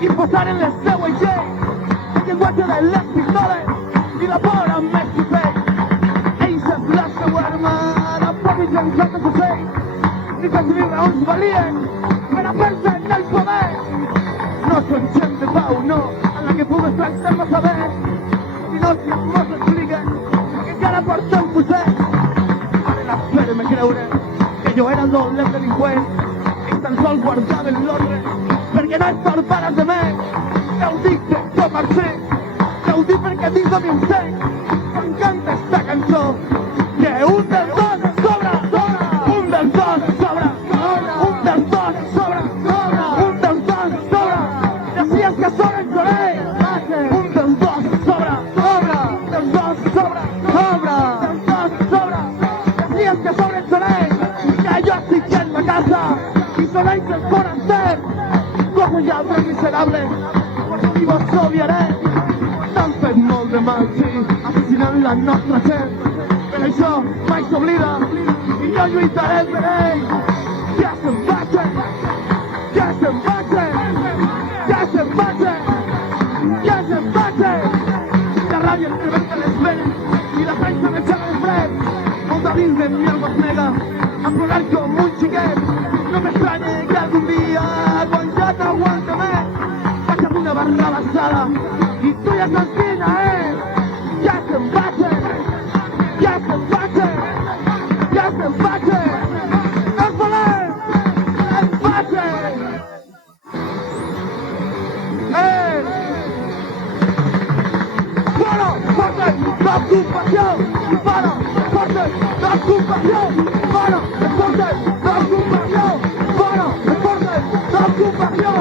Imposare le seue idee, il linguaggio delle pistole, di lavoro a Messi Pay. E se lascia guarda, la propria gente che sei, di questi raons valien, per aperse nel poder. No soy gente pau, no, a la que pudo estar no saber, si no si no se expliquen, que cara por tant posé. Vale la pena me creure, que jo era el doble delinqüent, i tan sols guardava l'ordre, perquè no és per pares de més. Ja ho dic de com el sé, ja ho dic perquè dins de mi ho sé. M'encanta esta cançó, que un dels dos sobra, un dels dos sobra, un dels dos sobra, un dels dos sobra. Decías que solo en Soleil, un dels dos sobra, un dels dos sobra, un dels dos sobra. Decías que solo en Soleil, que yo estic en la casa, i Soleil se el foraster. Cojo ja el miserable, perquè vos odiaré. T'han fet molt de mal, sí, assassinant la nostra gent. Per això mai s'oblida, i jo lluitaré per ell. Ja se'n vagin, ja se'n vagin, ja se'n vagin, ja se'n vagin. La ràbia ens rebenta les venes, i la premsa me xala de fred. Molta dins de mi algo es nega a plorar com un xiquet. No m'estranya que algun dia, quan ja t'aguanta més, vaig amb una barra avançada i tu ja saps quina és. Ja se'n vagin, ja se'n vagin, ja se'n vagin. Els volem, ens vagin. Para, forte, l'ocupació, para, forte, l'ocupació, para, forte, l'ocupació, para, forte, l'ocupació,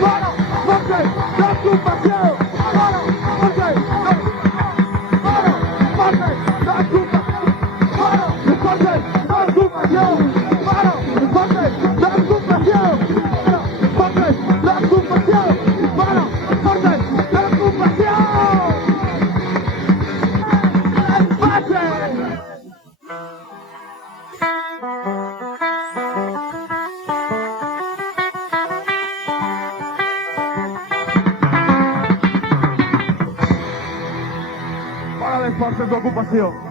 para, forte, l'ocupació, para, forte, para, forte, l'ocupació, para, forte, l'ocupació, para, forte, l'ocupació, para, forte, l'ocupació, para, forte, l'ocupació. Para les forces d'ocupació.